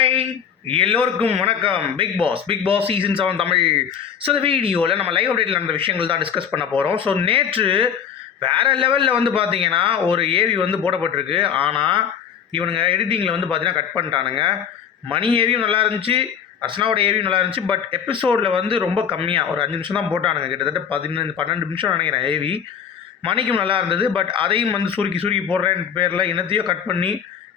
Hi, எல்லோருக்கும் வணக்கம். Bigg Boss season 7 Tamil. So இந்த வீடியோவில் நம்ம லைவ் அப்டேட்டில் நடந்த விஷயங்கள் தான் டிஸ்கஸ் பண்ண போகிறோம். ஸோ நேற்று வேறு லெவலில் வந்து பார்த்தீங்கன்னா ஒரு ஏவி வந்து போடப்பட்டிருக்கு. ஆனால் இவனுங்க எடிட்டிங்கில் வந்து பார்த்தீங்கன்னா கட் பண்ணிட்டானுங்க. மணி ஏவியும் நல்லா இருந்துச்சு, அர்ச்சனாவோட ஏவியும் நல்லா இருந்துச்சு. பட் எபிசோடில் வந்து ரொம்ப கம்மியாக ஒரு 5 நிமிஷம் தான் போட்டானுங்க. கிட்டத்தட்ட 12 நிமிஷம் நினைக்கிறேன் ஏவி. மணிக்கும் நல்லா இருந்தது. பட் அதையும் வந்து சுருக்கி போடுறேன் பேரில் என்னத்தையோ கட் பண்ணி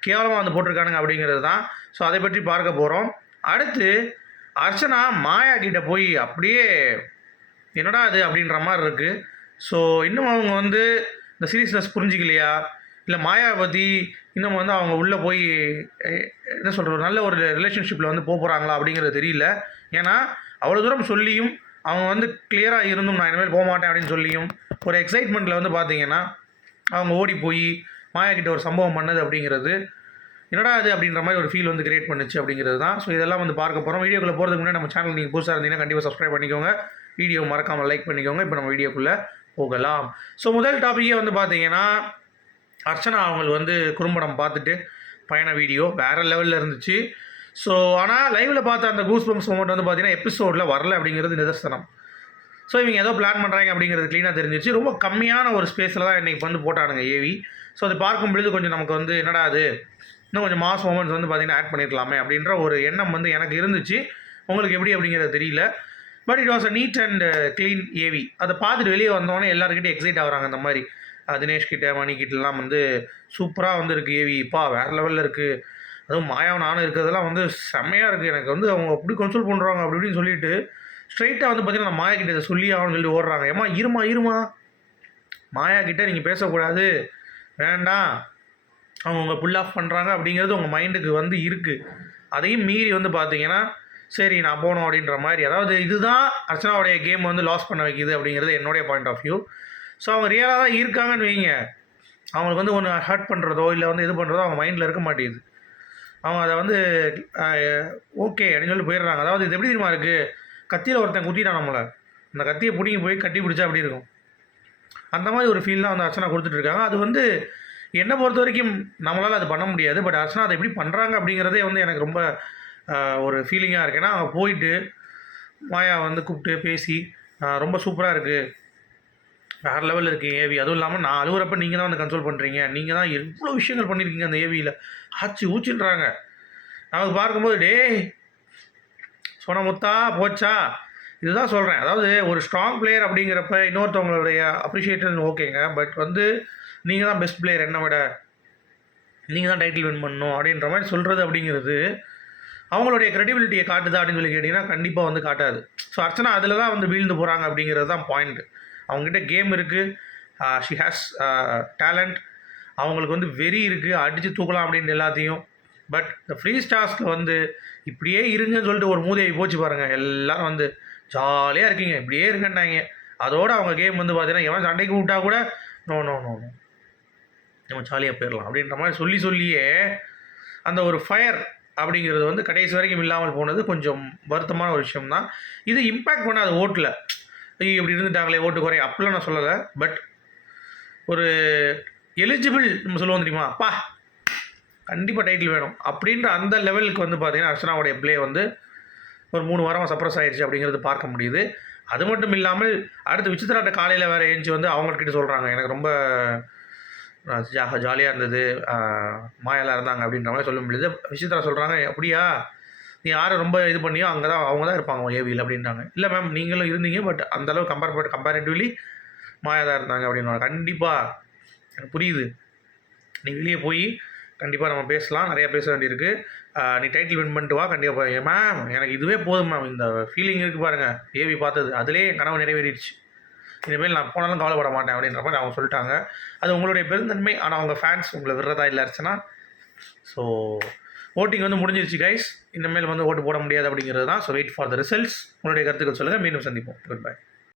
கேவலமாக வந்து போட்டிருக்கானுங்க அப்படிங்கிறது தான். ஸோ அதை பற்றி பார்க்க போகிறோம். அடுத்து அர்ச்சனா மாயா கிட்டே போய் அப்படியே என்னடா அது அப்படின்ற மாதிரி இருக்குது. ஸோ இன்னும் அவங்க வந்து இந்த சீரியஸ்னஸ் புரிஞ்சிக்கலையா, இல்லை மாயாவை பற்றி இன்னும் வந்து அவங்க உள்ளே போய் என்ன சொல்கிற நல்ல ஒரு ரிலேஷன்ஷிப்பில் வந்து போகிறாங்களா அப்படிங்கிறது தெரியல. ஏன்னா அவ்வளோ தூரம் சொல்லியும் அவங்க வந்து கிளியராக இருந்தும் நான் இனிமேல் போக மாட்டேன் அப்படின்னு சொல்லியும் ஒரு எக்ஸைட்மெண்ட்டில் வந்து பார்த்தீங்கன்னா அவங்க ஓடி போய் மாயா கிட்ட ஒரு சம்பவம் பண்ணது அப்படிங்கிறது என்னடா அது அப்படின்ற மாதிரி ஒரு ஃபீல் வந்து கிரியேட் பண்ணுச்சு அப்படிங்கிறது தான். ஸோ இதெல்லாம் வந்து பார்க்க போகிறோம். வீடியோக்குள்ளே போகிறதுக்கு முன்னாடி நம்ம சேனல் நீங்கள் புதுசாக இருந்தீங்கன்னா கண்டிப்பாக சப்ஸ்கிரைப் பண்ணிக்கோங்க, வீடியோ மறக்காமல் லைக் பண்ணிக்கோங்க. இப்போ நம்ம வீடியோக்குள்ளே போகலாம். ஸோ முதல் டாப்பிக்கே வந்து பார்த்தீங்கன்னா அர்ச்சனா அவங்களுக்கு வந்து குறும்படம் பார்த்துட்டு பயண வீடியோ வேறு லெவலில் இருந்துச்சு. ஸோ ஆனால் லைவில் பார்த்த அந்த கூஸ் பம்ப்ஸ் மொமெண்ட் வந்து பார்த்தீங்கன்னா எபிசோடில் வரல அப்படிங்கிறது நிதர்சனம். ஸோ இவங்க ஏதோ பிளான் பண்ணுறாங்க அப்படிங்கிறது க்ளீனாக தெரிஞ்சிச்சு. ரொம்ப கம்மியான ஒரு ஸ்பேஸில் தான் இன்றைக்கி வந்து போட்டானுங்க ஏவி. ஸோ அது பார்க்கும் பொழுது கொஞ்சம் நமக்கு வந்து என்னடா அது இன்னும் கொஞ்சம் மாஸ் மொமெண்ட்ஸ் வந்து பார்த்திங்கன்னா ஆட் பண்ணியிருக்கலாமே அப்படின்ற ஒரு எண்ணம் வந்து எனக்கு இருந்துச்சு. உங்களுக்கு எப்படி அப்படிங்கிறது தெரியல. But it was a neat and clean AV. அதை பார்த்துட்டு வெளியே வந்தோடனே எல்லாருக்கிட்டையும் எக்ஸைட் ஆகிறாங்க. அந்த மாதிரி தினேஷ் கிட்ட மணிக்கிட்டலாம் வந்து சூப்பராக வந்து இருக்குது ஏவிப்பா, வேறு லெவலில் இருக்குது. அதுவும் மாயாவும் நானும் இருக்கிறதெல்லாம் வந்து செம்மையாக இருக்குது. எனக்கு வந்து அவங்க அப்படி கன்சோல் பண்ணுறாங்க அப்படி இப்படின்னு சொல்லிட்டு ஸ்ட்ரைட்டாக வந்து பார்த்திங்கன்னா நான் மாயா கிட்ட இதை சொல்லி ஆகணும்னு சொல்லி ஓடுறாங்க. ஏமா இருமா மாயா கிட்டே நீங்கள் பேசக்கூடாது, வேண்டாம், அவங்க உங்கள் புல் ஆஃப் பண்ணுறாங்க அப்படிங்கிறது உங்கள் மைண்டுக்கு வந்து இருக்குது. அதையும் மீறி வந்து பார்த்தீங்கன்னா சரி நான் போகணும் அப்படின்ற மாதிரி. அதாவது இதுதான் அர்ச்சனாவுடைய கேம் வந்து லாஸ் பண்ண வைக்கிது அப்படிங்கிறது என்னுடைய பாயிண்ட் ஆஃப் வியூ. ஸோ அவங்க ரியலாக தான் இருக்காங்கன்னு வைங்க, அவங்களுக்கு வந்து ஒன்று ஹர்ட் பண்ணுறதோ இல்லை வந்து இது பண்ணுறதோ அவங்க மைண்டில் இருக்க மாட்டேங்குது. அவங்க அதை வந்து ஓகே அப்படின்னு சொல்லி போயிடுறாங்க. அதாவது இது எப்படி தெரியுமா இருக்குது, கத்தியில் ஒருத்தன் குத்திட்டான் நம்மளை, அந்த கத்தியை பிடிங்கி போய் கட்டி பிடிச்சா அப்படி இருக்கும். அந்த மாதிரி ஒரு ஃபீல் தான் வந்து அர்ச்சனா கொடுத்துட்ருக்காங்க. அது வந்து என்னை பொறுத்த வரைக்கும் நம்மளால் அது பண்ண முடியாது. பட் அர்ச்சனா அதை எப்படி பண்ணுறாங்க அப்படிங்கிறதே வந்து எனக்கு ரொம்ப ஒரு ஃபீலிங்காக இருக்குது. ஏன்னா அவங்க போயிட்டு மாயா வந்து கூப்பிட்டு பேசி ரொம்ப சூப்பராக இருக்குது, வேறு லெவலில் இருக்குது ஏவி. அதுவும் இல்லாமல் நான் அழுகுறப்ப நீங்கள் தான் வந்து கன்சோல் பண்ணுறீங்க, நீங்கள் தான் எவ்வளோ விஷயங்கள் பண்ணியிருக்கீங்க அந்த ஏவியில், ஆச்சு ஊச்சின்றாங்க. நமக்கு பார்க்கும்போது டே சொன்ன முத்தா போச்சா, இதுதான் சொல்கிறேன். அதாவது ஒரு ஸ்ட்ராங் பிளேயர் அப்படிங்கிறப்ப இன்னொருத்தவங்களுடைய அப்ரிஷியேஷன் ஓகேங்க. பட் வந்து நீங்கள் தான் பெஸ்ட் பிளேயர், என்னை விட நீங்கள் தான் டைட்டில் வின் பண்ணணும் அப்படின்ற மாதிரி சொல்கிறது அப்படிங்கிறது அவங்களுடைய க்ரெடிபிலிட்டியை காட்டுதா அப்படின்னு சொல்லி கேட்டிங்கன்னா கண்டிப்பாக வந்து காட்டாது. ஸோ அர்ச்சனா அதில் தான் வந்து வீழ்ந்து போகிறாங்க அப்படிங்கிறது தான் பாயிண்ட். அவங்ககிட்ட கேம் இருக்குது, ஷி ஹேஸ் டேலண்ட், அவங்களுக்கு வந்து வெறி இருக்குது, அடித்து தூக்கலாம் அப்படின்ட்டு எல்லாத்தையும். பட் இந்த ஃப்ரீ ஸ்டார்ஸில் வந்து இப்படியே இருங்கன்னு சொல்லிட்டு ஒரு மூதேவி போச்சு பாருங்கள். எல்லோரும் வந்து ஜாலியாக இருக்கீங்க, இப்படியே இருக்கேன்ட்டாங்க. அதோடு அவங்க கேம் வந்து பார்த்தீங்கன்னா எவன் சண்டைக்கு விட்டா கூட நோ நம்ம ஜாலியாக போயிடலாம் அப்படின்ற மாதிரி சொல்லியே அந்த ஒரு ஃபயர் அப்படிங்கிறது வந்து கடைசி வரைக்கும் இல்லாமல் போனது கொஞ்சம் வருத்தமான ஒரு விஷயம்தான். இது இம்பேக்ட் பண்ணாது ஓட்டில், இப்படி இருந்துட்டாங்களே ஓட்டு குறைய அப்படிலாம் நான் சொல்லலை. பட் ஒரு எலிஜிபிள் நம்ம சொல்லுவோம் தெரியுமா, அப்பா கண்டிப்பாக டைட்டில் வேணும் அப்படின்ற அந்த லெவலுக்கு வந்து பார்த்திங்கன்னா அர்ச்சனாவுடைய ப்ளே வந்து ஒரு 3 வாரமாக சப்ரஸ் ஆகிடுச்சு அப்படிங்கிறது பார்க்க முடியுது. அது மட்டும் இல்லாமல் அடுத்து விசித்ராட்ட காலையில் வேறு எழுந்துச்சி வந்து அவங்கக்கிட்ட சொல்கிறாங்க எனக்கு ரொம்ப ஜாலியாக இருந்தது, மாயெல்லாம் இருந்தாங்க அப்படின்ற மாதிரி சொல்ல முடியுது. விசித்ரா சொல்கிறாங்க அப்படியா, நீ யாரை ரொம்ப இது பண்ணியோ அவங்க தான் இருப்பாங்க ஏவியில் அப்படின்றாங்க. இல்லை மேம் நீங்களும் இருந்தீங்க, பட் அந்தளவு கம்பேரிட்டிவ்லி மாயா தான் இருந்தாங்க அப்படின்வாங்க. கண்டிப்பாக எனக்கு புரியுது, நீ வெளியே போய் கண்டிப்பாக நம்ம பேசலாம், நிறையா பேச வேண்டியிருக்கு, நீ டைட்டில் வின் பண்ணிட்டு வா கண்டிப்பாக. மேம் எனக்கு இதுவே போதும் மேம், இந்த ஃபீலிங் இருக்குது பாருங்கள் ஏவி பார்த்தது, அதிலே என் கனவு நிறைவேறிடுச்சு, இனிமேல் நான் போனாலும் கவலைப்பட மாட்டேன் அப்படின்ற மாதிரி அவங்க சொல்லிட்டாங்க. அது உங்களுடைய பெருந்தன்மை. ஆனால் அவங்க ஃபேன்ஸ் உங்களை விடுறதா இல்லை அர்ச்சனா. ஸோ ஓட்டிங் வந்து முடிஞ்சிருச்சு கைஸ், இனிமேல் வந்து ஓட்டு போட முடியாது அப்படிங்கிறது தான். So wait for the results. உங்களுடைய கருத்துக்கள் சொல்லுங்கள், மீண்டும் சந்திப்போம். Good by.